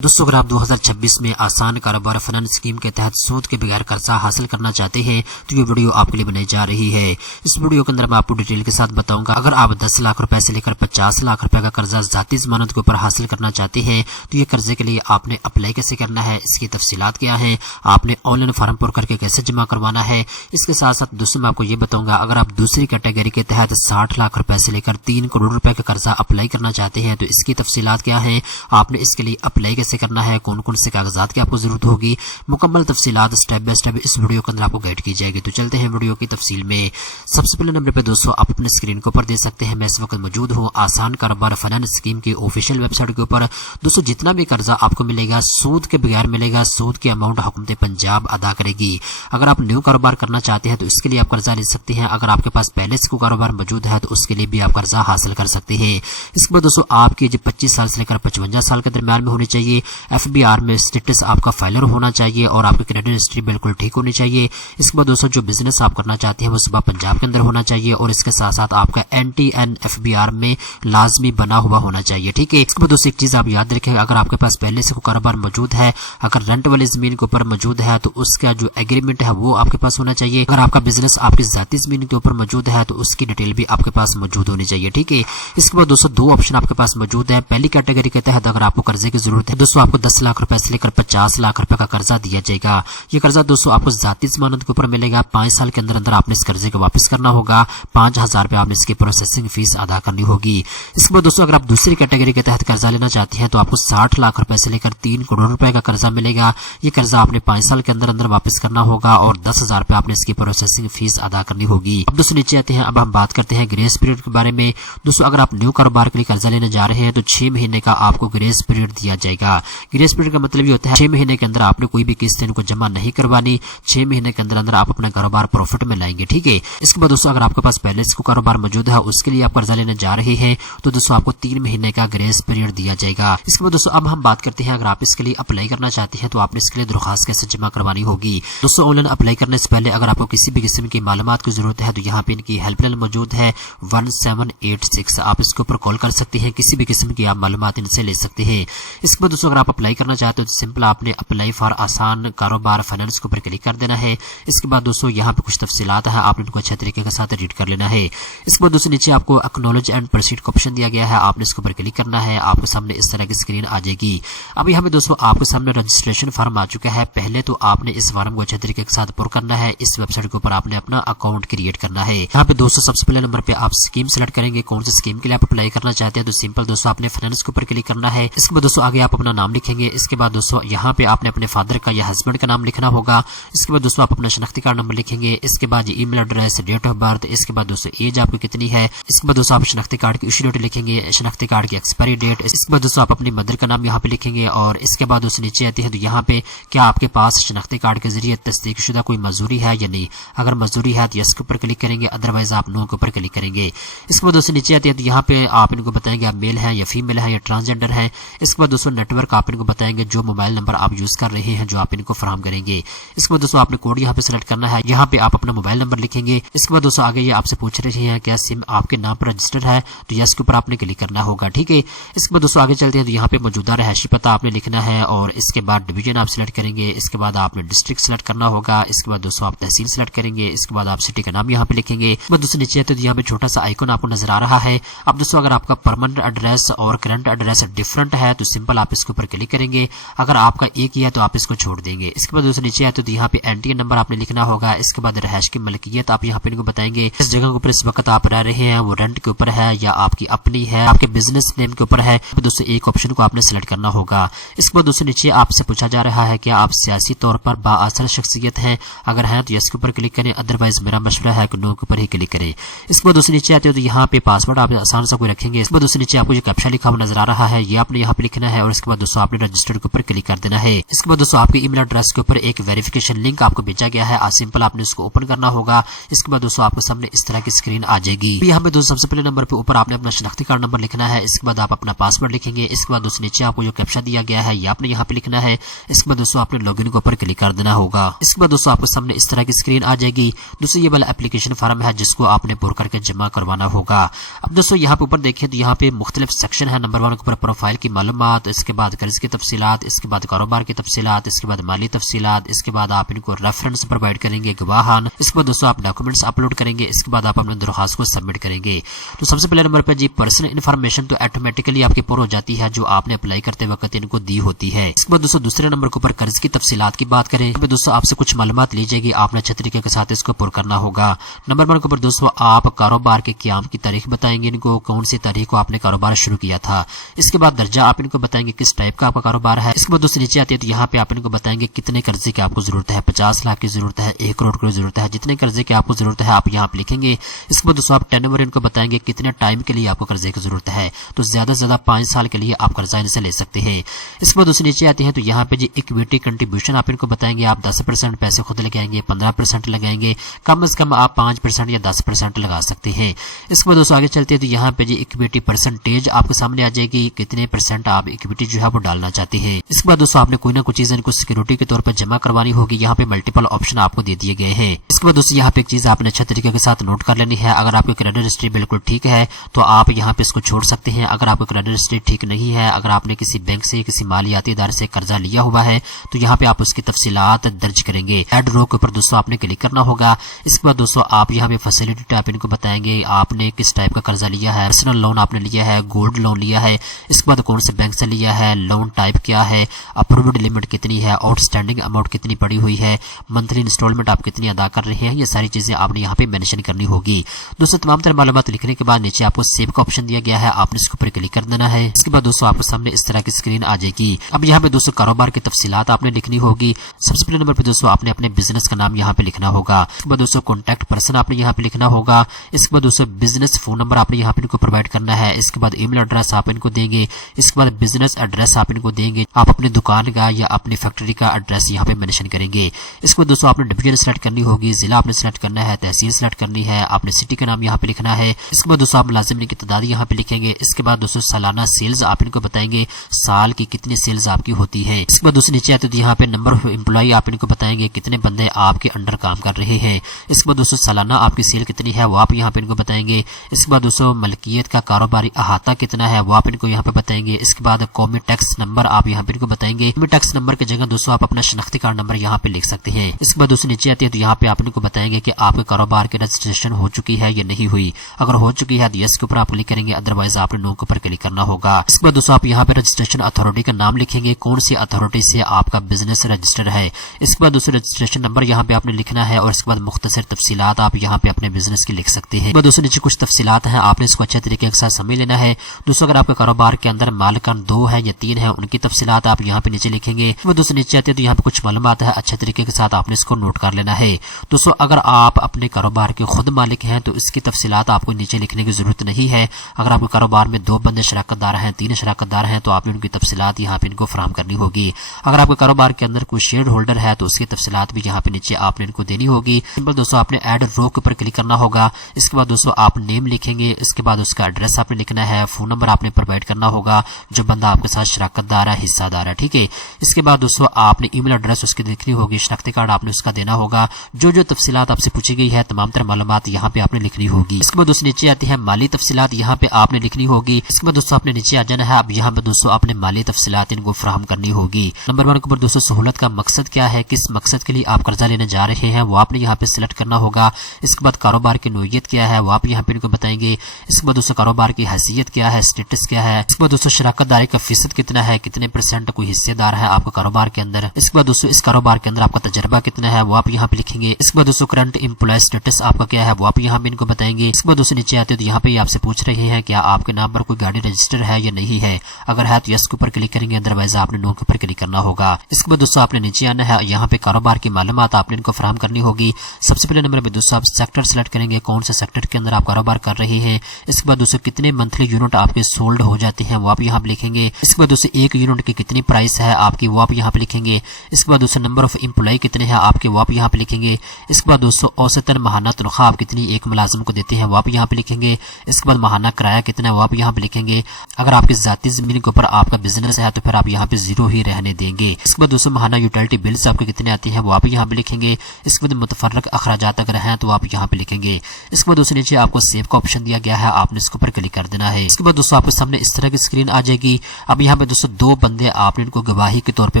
दोस्तों अगर आप 2026 में आसान कारोबार फाइनेंस स्कीम के तहत सूद के बगैर कर्जा हासिल करना चाहते हैं तो ये वीडियो आपके लिए बनाई जा रही है। इस वीडियो के अंदर मैं आपको डिटेल के साथ बताऊंगा। अगर आप 10 लाख रुपए से लेकर 50 लाख रुपए का कर्जा जाती जमानत के ऊपर हासिल करना चाहते हैं तो ये कर्जे के लिए आपने अप्लाई कैसे करना है, इसकी तफसीलात क्या है, आपने ऑनलाइन फॉर्म पूरा करके कैसे जमा करवाना है। इसके साथ साथ दोस्तों मैं आपको ये बताऊंगा, अगर आप दूसरी कैटेगरी के तहत 60 लाख रुपए से लेकर 3 करोड़ रुपए का कर्जा अप्लाई करना चाहते हैं तो इसकी तफसीलात क्या है, आपने इसके लिए अप्लाई कैसे करना है, कौन कौन से कागजात की आपको जरूरत होगी, मुकम्मल तफसीलात स्टेप बाय स्टेप इस वीडियो के अंदर आपको गाइड की जाएगी। तो चलते हैं वीडियो की तफसील में। सबसे पहले नंबर पे दोस्तों आप अपने स्क्रीन के ऊपर देख सकते हैं, मैं इस वक्त मौजूद हूँ आसान कारोबार फाइनेंस स्कीम की ऑफिशियल वेबसाइट के ऊपर। दोस्तों जितना भी कर्जा आपको मिलेगा सूद के बगैर मिलेगा, सूद की अमाउंट हुकूमत पंजाब अदा करेगी। अगर आप न्यू कारोबार करना चाहते हैं तो इसके लिए आप कर्जा ले सकते हैं। अगर आपके पास पहले से कोई कारोबार मौजूद है तो उसके लिए भी आप कर्जा हासिल कर सकते हैं। इसके बाद दोस्तों आपकी 25 साल से लेकर 55 साल के दरमियान में होनी चाहिए। FBR में स्टेटस आपका फाइलर होना चाहिए और आपकी क्रेडिट हिस्ट्री बिल्कुल ठीक होनी चाहिए। इसके बाद दोस्तों जो बिजनेस आप करना चाहते हैं वो सुबह पंजाब के अंदर होना चाहिए और इसके साथ साथ आपका NTN FBR में लाजमी बना हुआ होना चाहिए। ठीक है। इसके बाद दोस्तों एक चीज आप याद रखें, अगर आपके पास पहले से कोई कारोबार मौजूद है, अगर रेंट वाली जमीन के ऊपर मौजूद है तो उसका जो एग्रीमेंट है वो आपके पास होना चाहिए। अगर आपका बिजनेस आपकी जाती जमीन के ऊपर मौजूद है तो उसकी डिटेल भी आपके पास मौजूद होनी चाहिए। ठीक है। इसके बाद दोस्तों दो ऑप्शन आपके पास मौजूद है। पहली कैटेगरी के तहत अगर आपको कर्जे की जरूरत है दोस्तों आपको 10 लाख रुपए से लेकर 50 लाख रुपए का कर्जा दिया जाएगा। ये कर्जा दोस्तों आपको जाती जमानत के ऊपर मिलेगा। 5 साल के अंदर अंदर आपने इस कर्जे को वापस करना होगा। 5000 रुपए आपने इसकी प्रोसेसिंग फीस अदा करनी होगी। इसके बाद दोस्तों अगर आप दूसरी कैटेगरी के तहत कर्जा लेना चाहते हैं तो आपको 60 लाख रुपए से लेकर 3 करोड़ रुपए का कर्जा मिलेगा। ये कर्जा आपने 5 साल के अंदर अंदर वापस करना होगा और 10,000 रुपए आपने इसकी प्रोसेसिंग फीस अदा करनी होगी। अब दोस्तों नीचे आते हैं, अब हम बात करते हैं ग्रेस पीरियड के बारे में। दोस्तों अगर आप न्यू कारोबार के लिए कर्जा लेने जा रहे हैं तो 6 महीने का आपको ग्रेस पीरियड दिया जाएगा। ग्रेस पीरियड का मतलब ये होता है 6 महीने के अंदर आपने कोई भी किस्त इनको जमा नहीं करवानी। 6 महीने के अंदर अंदर आप अपना कारोबार प्रॉफिट में लाएंगे। ठीक है। इसके बाद दोस्तों अगर आपके पास पहले से कोई कारोबार मौजूद है उसके लिए आप कर्जा लेने जा रहे हैं तो दोस्तों आपको 3 महीने का ग्रेस पीरियड दिया जाएगा। इसके बाद दोस्तों अब हम बात करते हैं, अगर आप इसके लिए अप्लाई करना चाहते हैं तो आपने इसके लिए दरख्वास्त कैसे जमा करवानी होगी। दोस्तों ऑनलाइन अप्लाई करने से पहले अगर आपको किसी भी किस्म की मालूमात की जरूरत है तो यहाँ पे इनकी हेल्पलाइन मौजूद है 1786। आप इसके ऊपर कॉल कर सकते हैं, किसी भी किस्म की आप मालूमात इनसे ले सकते हैं। इसके बाद दोस्तों अगर आप अप्लाई करना चाहते हो तो सिंपल आपने अप्लाई फॉर आसान कारोबार फाइनेंस के ऊपर क्लिक कर देना है। इसके बाद दोस्तों यहाँ पे कुछ तफसीलात है, आपने इनको अच्छे तरीके के साथ रीड कर लेना है। इसके बाद दोस्तों नीचे आपको एक्नॉलेज एंड प्रोसीड का ऑप्शन दिया गया है, आपने इसके ऊपर क्लिक करना है। आपके सामने इस तरह की स्क्रीन आ जाएगी। अब यहाँ पे दोस्तों आपके सामने रजिस्ट्रेशन फॉर्म आ चुका है। पहले तो आपने इस फॉर्म को अच्छे तरीके के साथ पूरा करना है। इस वेबसाइट के ऊपर आपने अपना अकाउंट क्रिएट करना है। यहाँ पे दोस्तों सबसे पहले नंबर पे आप स्कीम सेलेक्ट करेंगे, कौन सी स्कीम के लिए आप अप्लाई करना चाहते हैं। तो सिंपल दोस्तों आपने फाइनेंस के ऊपर क्लिक करना है। इसके बाद दोस्तों आगे आप अपना नाम लिखेंगे। इसके बाद दोस्तों यहाँ पे आपने अपने फादर का या हस्बैंड का नाम लिखना होगा। इसके बाद दोस्तों आप अपना शनाख्ती कार्ड नंबर लिखेंगे। इसके बाद email address, date of birth, इसके बाद दोस्तों एज आपकी कितनी है। इसके बाद दोस्तों आप शनाख्ती कार्ड की इशू डेट लिखेंगे, शनाख्ती कार्ड की एक्सपायरी डेट। इसके बाद दोस्तों आप अपनी मदर का नाम यहाँ पे लिखेंगे और इसके बाद दोस्तों नीचे आती है तो यहाँ पे क्या आपके पास शनाख्ती कार्ड के जरिए तस्दीक शुदा कोई मजदूरी है या नहीं। अगर मजदूरी है तो यस के ऊपर क्लिक करेंगे, अदरवाइज आप नो के ऊपर क्लिक करेंगे। इसके बाद दोस्तों नीचे आती है तो यहाँ पे आप इनको बताएंगे आप मेल है या फीमेल है या ट्रांसजेंडर है। इसके बाद दोस्तों नेटवर्क आप इनको बताएंगे जो मोबाइल नंबर आप यूज कर रहे हैं जो आप इनको फराहम करेंगे। इसके बाद दोस्तों आपने कोड यहाँ पे सेलेक्ट करना है, यहाँ पे आप अपना मोबाइल नंबर लिखेंगे। इसके बाद दोस्तों आगे ये आपसे पूछ रहे हैं क्या सिम आपके नाम पर रजिस्टर्ड है, तो यस के ऊपर आपने क्लिक करना होगा। ठीक है। इसके बाद दोस्तों आगे चलते हैं तो यहाँ पे मौजूदा रहायशी पता आपने लिखना है और इसके बाद डिवीजन आप सिलेक्ट करेंगे। इसके बाद आपने डिस्ट्रिक्ट सेलेक्ट करना होगा। इसके बाद दोस्तों आप तहसील सेलेक्ट करेंगे। इसके बाद आप सिटी का नाम यहाँ पे लिखेंगे। दोस्तों नीचे तो यहाँ पे छोटा सा आइकन आपको नजर आ रहा है। अब दोस्तों अगर आपका परमानेंट एड्रेस और करंट एड्रेस डिफरेंट है तो सिंपल आप इसके ऊपर क्लिक करेंगे। अगर आपका एक ही है तो आप इसको छोड़ देंगे। इसके बाद दोस्तों नीचे आते तो यहाँ पे NTN नंबर आपने लिखना होगा। इसके बाद रहायश की मलकियत आप यहाँ पे इनको बताएंगे, इस जगह के ऊपर इस वक्त आप रह रहे हैं वो रेंट के ऊपर है या आपकी अपनी है, आपके बिजनेस नेम के ऊपर है। दोस्तों एक ऑप्शन को आपने सेलेक्ट करना होगा। इसके बाद दोस्तों नीचे आपसे पूछा जा रहा है कि आप सियासी तौर पर बाअसर शख्सियत हैं, अगर है तो यस के ऊपर क्लिक करें, अदरवाइज मेरा मशवरा है कि नो के ऊपर ही क्लिक करें। इसके बाद दोस्तों नीचे आते हो तो यहाँ पे पासवर्ड आप आसान सा कोई रखेंगे। इसके बाद दोस्तों नीचे आपको जो कैप्शन लिखा हुआ नजर आ रहा है ये आपने यहाँ पे लिखना है और इसके बाद दोस्तों आपने रजिस्टर्ड के ऊपर क्लिक कर देना है। इसके बाद दोस्तों आपके ईमेल एड्रेस के ऊपर एक वेरिफिकेशन लिंक आपको भेजा गया है, सिंपल आपने उसको ओपन करना होगा। इसके बाद दोस्तों आपके सामने इस तरह की स्क्रीन आ जाएगी। यहाँ पे दोस्तों सबसे पहले नंबर पे ऊपर आपने अपना शनाख्ती कार्ड नंबर लिखना है। इसके बाद आप अपना पासवर्ड लिखेंगे। इसके बाद दोस्तों नीचे आपको जो कैप्शन दिया गया है ये आपने यहाँ पे लिखना है। इसके बाद दोस्तों आपने लॉगिन के ऊपर क्लिक कर देना होगा। इसके बाद दोस्तों आपके सामने इस तरह की स्क्रीन आ जाएगी। दोस्तों ये वाला एप्लीकेशन फॉर्म है जिसको आपने पूरा करके जमा करवाना होगा। अब दोस्तों यहाँ पे ऊपर देखिए तो यहाँ पे मुख्तलिफ सेक्शन है। नंबर 1 के ऊपर प्रोफाइल की मालूमात, इसके बाद بعد قرض کی تفصیلات، اس کے بعد کاروبار کی تفصیلات، اس کے بعد مالی تفصیلات، اس کے بعد آپ ان کو ریفرنس پرووائڈ کریں گے گواہان، اس کے بعد دوستوں آپ ڈاکومنٹس اپلوڈ کریں گے، اس کے بعد آپ اپنے درخواست کو سبمٹ کریں گے۔ تو سب سے پہلے نمبر پر جی پرسنل انفارمیشن تو آٹومیٹکلی آپ کی پر ہو جاتی ہے جو آپ نے اپلائی کرتے وقت ان کو دی ہوتی ہے۔ اس کے بعد دوستوں دوسرے نمبر کے اوپر قرض کی تفصیلات کی بات کریں تو دوستوں آپ سے کچھ معلومات لی جائے گی، آپ نے اچھے طریقے کے ساتھ اس کو پر کرنا ہوگا۔ نمبر 1 کے اوپر دوستوں آپ کاروبار کے قیام کی تاریخ بتائیں گے، ان کو کون سی تاریخ کو آپ نے کاروبار شروع کیا تھا۔ اس کے بعد درجہ آپ ان کو بتائیں گے کس ٹائپ کا آپ کا کاروبار ہے۔ اس کے بعد دوستوں نیچے آتے ہیں تو یہاں پہ آپ ان کو بتائیں گے کتنے قرضے کی آپ کو ضرورت ہے، 50 لاکھ کی ضرورت ہے، 1 کروڑ کی ضرورت ہے، جتنے قرضے کی آپ کو ضرورت ہے آپ یہاں پہ لکھیں گے۔ اس کے بعد دوستوں آپ ٹینور ان کو بتائیں گے کتنے ٹائم کے لیے آپ کو قرضے کی ضرورت ہے، تو زیادہ سے زیادہ 5 سال کے لیے آپ قرضہ ان سے لے سکتے ہیں۔ اس کے بعد دوستوں نیچے آتے ہیں تو یہاں پہ جی اکویٹی کنٹریبیوشن آپ ان کو بتائیں گے، آپ 10% پیسے خود لگائیں گے، 15% لگائیں گے، کم از کم آپ 5% یا 10% لگا سکتے ہیں۔ اس کے بعد دوستوں آگے چلتے ہیں تو یہاں پہ جی اکویٹی پرسنٹیج آپ کے سامنے آ جائے گی، کتنے % آپ اکویٹی جو ہے وہ ڈالنا چاہتے ہیں۔ اس کے بعد دوستوں آپ نے کوئی نہ کوئی چیز ان کو سیکورٹی کے طور پر جمع کروانی ہوگی، یہاں پہ ملٹیپل آپشن آپ کو دے دیے گئے ہیں۔ اس کے بعد دوستوں یہاں پہ ایک چیز آپ نے اچھے طریقے کے ساتھ نوٹ کر لینی ہے، اگر آپ کی کریڈٹ ہسٹری بالکل ٹھیک ہے تو آپ یہاں پہ اس کو چھوڑ سکتے ہیں، اگر آپ کی کریڈٹ ہسٹری ٹھیک نہیں ہے، اگر آپ نے کسی بینک سے کسی مالیاتی ادارے سے قرضہ لیا ہوا ہے تو یہاں پہ آپ اس کی تفصیلات درج کریں گے۔ ایڈ رو کے اوپر دوستوں آپ نے کلک کرنا ہوگا۔ اس کے بعد دوستوں آپ یہاں پہ فیسلٹی ٹائپ ان کو بتائیں گے، آپ نے کس ٹائپ کا قرضہ لیا ہے، پرسنل لون آپ نے لیا ہے، گولڈ لون لیا ہے، اس کے بعد کون سے بینک سے لیا ہے، لون ٹائپ کیا ہے، اپروڈ لمٹ کتنی ہے، آؤٹ اسٹینڈنگ اماؤنٹ کتنی پڑی ہوئی ہے، منتھلی انسٹالمنٹ آپ کتنی ادا کر رہے ہیں، یہ ساری چیزیں آپ نے یہاں پہ مینشن کرنی ہوگی۔ دوستوں تمام تر معلومات لکھنے کے بعد نیچے آپ کو سیو کا آپشن دیا گیا ہے، آپ نے اس کے اوپر کلک کر دینا ہے۔ اس کے بعد دوستوں آپ کے سامنے اس طرح کی اسکرین آ جائے گی۔ اب یہاں پہ دوستوں کاروبار کی تفصیلات آپ نے لکھنی ہوگی۔ سب سے پہلے نمبر پہ دوستوں آپ نے اپنے بزنس کا نام یہاں پہ لکھنا ہوگا۔ اس کے بعد دوستوں کانٹیکٹ پرسن آپ نے یہاں پہ لکھنا ہوگا۔ اس کے بعد دوستوں بزنس فون نمبر آپ نے یہاں پہ ان کو پرووائڈ کرنا ہے۔ اس کے بعد ای میل ایڈریس آپ ان کو دیں گے۔ اس کے بعد بزنس ایڈریس آپ ان کو دیں گے، آپ اپنی دکان کا یا اپنی فیکٹری کا ایڈریس یہاں پہ مینشن کریں گے۔ اس کے بعد دوستوں آپ نے ڈویژن سلیکٹ کرنی ہوگی، ضلع آپ نے سلیکٹ کرنا ہے، تحصیل سلیکٹ کرنی ہے، آپ نے سٹی کا نام یہاں پہ لکھنا ہے۔ اس کے بعد دوستوں آپ ملازمین کی تعداد یہاں پہ لکھیں گے۔ اس کے بعد دوستوں سالانہ سیلز آپ ان کو بتائیں گے، سال کی کتنی سیلز آپ کی ہوتی ہے۔ اس کے بعد دوستوں نیچے آتے تو یہاں پہ نمبر آف امپلائی آپ ان کو بتائیں گے، کتنے بندے آپ کے انڈر کام کر رہے ہیں۔ اس کے بعد دوستوں سالانہ آپ کی سیل کتنی ہے وہ آپ یہاں پہ ان کو بتائیں گے۔ اس کے بعد دوستوں ملکیت کا کاروباری احاطہ کتنا ہے وہ آپ ان کو یہاں پہ بتائیں گے۔ اس کے بعد قومی ٹیکس نمبر آپ یہاں پہ ان کو بتائیں گے، قومی ٹیکس نمبر کی جگہ دوستوں آپ اپنا شناختی کارڈ نمبر یہاں پہ لکھ سکتے ہیں۔ اس کے بعد دوستوں نیچے آتے ہیں تو یہاں پہ آپ ان کو بتائیں گے کہ آپ کے کاروبار کی رجسٹریشن ہو چکی ہے یا نہیں ہوئی، اگر ہو چکی ہے تو یس کے اوپر آپ کلک کریں گے، ادروائز آپ نے نو کے اوپر کلک کرنا ہوگا۔ اس کے بعد دوستوں آپ یہاں پہ رجسٹریشن اتھارٹی کا نام لکھیں گے، کون سی اتھارٹی سے آپ کا بزنس رجسٹر ہے۔ اس کے بعد دوستوں رجسٹریشن نمبر یہاں پہ آپ نے لکھنا ہے اور اس کے بعد مختصر تفصیلات آپ یہاں پہ اپنے بزنس کی لکھ سکتے ہیں۔ دوستوں نیچے کچھ تفصیلات ہیں، آپ نے اس کو اچھے طریقے کے ساتھ سمجھ لینا ہے۔ دوستوں اگر آپ کے کاروبار کے اندر مالکان 2 ہے یا 3 ہے، ان کی تفصیلات آپ یہاں پہ نیچے لکھیں گے۔ وہ دوستوں نیچے آتے ہیں تو یہاں پہ کچھ معلومات ہے، اچھے طریقے کے ساتھ آپ نے اس کو نوٹ کر لینا ہے۔ دوستوں اگر آپ اپنے کاروبار کے خود مالک ہیں تو اس کی تفصیلات آپ کو نیچے لکھنے کی ضرورت نہیں ہے۔ اگر آپ کے کاروبار میں 2 بندے شراکت دار ہیں، 3 شراکت دار ہیں تو آپ نے ان کی تفصیلات یہاں پہ ان کو فراہم کرنی ہوگی۔ اگر آپ کے کاروبار کے اندر کوئی شیئر ہولڈر ہے تو اس کی تفصیلات بھی یہاں پہ نیچے آپ نے ان کو دینی ہوگی۔ سمپل دوستوں آپ نے ایڈ رو کے اوپر کلک کرنا ہوگا۔ اس کے بعد دوستوں آپ نیم لکھیں گے، اس کے بعد اس کا ایڈریس آپ نے لکھنا ہے، فون نمبر آپ نے پرووائڈ کرنا ہوگا جو بندہ آپ کے ساتھ شراکت دار ہے، حصہ دار ہے، ٹھیک ہے۔ اس کے بعد دوستوں آپ نے ای میل ایڈریس اس کی لکھنی ہوگی، شناختی کارڈ آپ نے اس کا دینا ہوگا، جو تفصیلات آپ سے پوچھی گئی ہے تمام تر معلومات یہاں پہ آپ نے لکھنی ہوگی۔ اس کے بعد دوستوں نیچے آتی ہے مالی تفصیلات، یہاں پہ آپ نے لکھنی ہوگی۔ اس کے بعد دوستوں آپ نے نیچے آ جانا ہے، اب یہاں پہ دوستوں آپ نے مالی تفصیلات ان کو فراہم کرنی ہوگی۔ نمبر 1 کے اوپر دوستوں سہولت کا مقصد کیا ہے، کس مقصد کے لیے آپ قرضہ لینے جا رہے ہیں وہ آپ نے یہاں پہ سلیکٹ کرنا ہوگا۔ اس کے بعد کاروبار کی نوعیت کیا ہے وہ آپ یہاں پہ ان کو بتائیں گے۔ اس کے بعد دوستوں کاروبار کی حیثیت کیا ہے، اسٹیٹس کیا ہے۔ اس کے بعد دوستوں شراکت داری کا فیصد کتنا ہے، کتنے % کوئی حصے دار ہے آپ کا کاروبار کے اندر۔ اس کے بعد دوستوں اس کاروبار کے اندر آپ کا تجربہ کتنا ہے وہ آپ یہاں پہ لکھیں گے۔ اس کے بعد دوستوں کرنٹ امپلائی اسٹیٹس آپ کا کیا ہے وہ آپ یہاں پہ ان کو بتائیں گے۔ اس کے بعد دوستوں نیچے آتے تو یہاں پہ آپ سے پوچھ رہے ہیں کیا آپ کے نام پر کوئی گاڑی رجسٹر ہے یا نہیں ہے، اگر ہے تو یس کے اوپر کلک کریں گے، ادروائز آپ نے نو کے اوپر کلک کرنا ہوگا۔ اس کے بعد دوستوں آپ نے نیچے آنا ہے، یہاں پہ کاروبار کی معلومات آپ نے ان کو فراہم کرنی ہوگی۔ سب سے پہلے نمبر پہ دوستوں آپ سیکٹر سلیکٹ کریں گے، کون سے سیکٹر کے اندر آپ کاروبار کر رہے ہیں۔ اس کے بعد دوستوں کتنے منتھلی یونٹ آپ کے سولڈ ہو جاتے ہیں وہ آپ یہاں پہ لکھیں گے۔ اس کے بعد دوستوں ایک یونٹ کی کتنی پرائس ہے آپ کی وہ آپ یہاں پہ لکھیں گے۔ اس کے بعد دوستوں نمبر آف امپلائی کتنے ہیں آپ کے وہ آپ یہاں پہ لکھیں گے۔ اس کے بعد دوستوں اوسطاً ماہانہ تنخواہ آپ کتنی ایک ملازم کو دیتے ہیں وہ آپ یہاں پہ لکھیں گے۔ اس کے بعد ماہانہ کرایہ کتنا ہے وہ آپ یہاں پہ لکھیں گے۔ اگر آپ کی ذاتی زمین کے اوپر آپ کا بزنس ہے تو پھر آپ یہاں پہ 0 ہی رہنے دیں گے۔ اس کے بعد دوستوں ماہانہ یوٹیلٹی بلز آپ کے کتنے آتے ہیں وہ آپ یہاں پہ لکھیں گے۔ اس کے بعد متفرق اخراجات اگر ہیں تو آپ یہاں پہ لکھیں گے۔ اس کے بعد دوستوں نیچے آپ کو سیو کا آپشن دیا گیا ہے، آپ نے اس کے اوپر کلک کر دینا ہے۔ اس کے بعد دوستوں آپ کے سامنے اس طرح کی اسکرین آ جائے گی۔ اب یہاں पे दोस्तों दो बंदे आपने इनको गवाही के तौर पे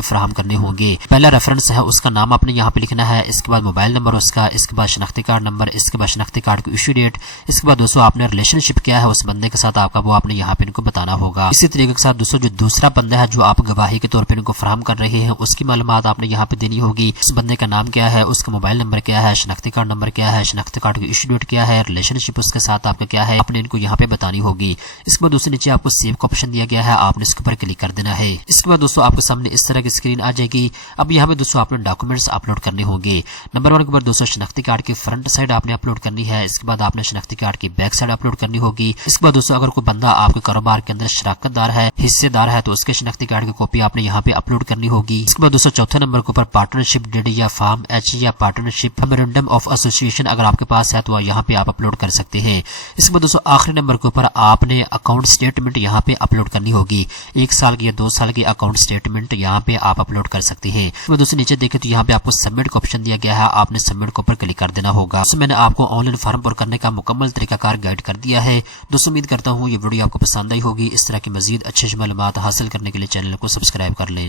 फराहम करने होंगे। पहला रेफरेंस है उसका नाम आपने यहाँ पे लिखना है, इसके बाद मोबाइल नंबर उसका, इसके बाद शनाख्ती कार्ड नंबर, इसके बाद शनाख्ती कार्ड की इशू डेट, इसके बाद दोस्तों आपने रिलेशनशिप क्या है उस बंदे के साथ आपका वो आपने यहाँ पे इनको बताना होगा। इसी तरीके के साथ दोस्तों जो दूसरा बंदा है जो आप गवाही के तौर पे इनको फराहम कर रहे हैं उसकी मालूमात आपने यहाँ पे देनी होगी। उस बंदे का नाम क्या है, उसका मोबाइल नंबर क्या है, शनाख्ती कार्ड नंबर क्या है, शनाख्ती कार्ड की इशू डेट क्या है, रिलेशनशिप उसके साथ आपका क्या है, आपने इनको यहाँ पे बतानी होगी। इसके बाद दोस्तों नीचे आपको सेव का ऑप्शन दिया गया है, आपने इसके ऊपर क्लिक कर देना है। इसके बाद दोस्तों आपके सामने इस तरह की स्क्रीन आ जाएगी। अब यहाँ पे दोस्तों आपने डॉक्यूमेंट्स अपलोड करने होंगे। नंबर 1 के ऊपर दोस्तों शनाख्ती कार्ड की फ्रंट साइड आपने अपलोड करनी है, इसके बाद आपने शनाख्ती कार्ड की बैक साइड अपलोड करनी होगी। इसके बाद दोस्तों अगर कोई बंदा आपके कारोबार के अंदर शराकतदार है, हिस्सेदार है, तो उसके शनाख्ती कार्ड की कॉपी आपने यहाँ पे अपलोड करनी होगी। इसके बाद दोस्तों चौथे नंबर के ऊपर पार्टनरशिप डीड या फॉर्म H या पार्टनरशिप मेमोरेंडम ऑफ एसोसिएशन अगर आपके पास है तो यहाँ पे आप अपलोड कर सकते हैं। इसके बाद दोस्तों आखिरी नंबर के ऊपर आपने अकाउंट स्टेटमेंट यहाँ पे अपलोड करनी होगी। 1 साल की या 2 साल की अकाउंट स्टेटमेंट यहाँ पे आप अपलोड कर सकते हैं। इसके बाद दोस्तों नीचे देखें तो यहाँ पे आपको सबमिट का ऑप्शन दिया गया है, आपने सबमिट के ऊपर क्लिक कर देना होगा। तो मैंने आपको ऑनलाइन फॉर्म पर करने का मुकम्मल तरीकाकार गाइड कर दिया है। दोस्तों उम्मीद करता हूँ ये वीडियो आपको पसंद आई होगी। इस तरह की मजीद अच्छी मालूमात हासिल करने के लिए चैनल को सब्सक्राइब कर लें।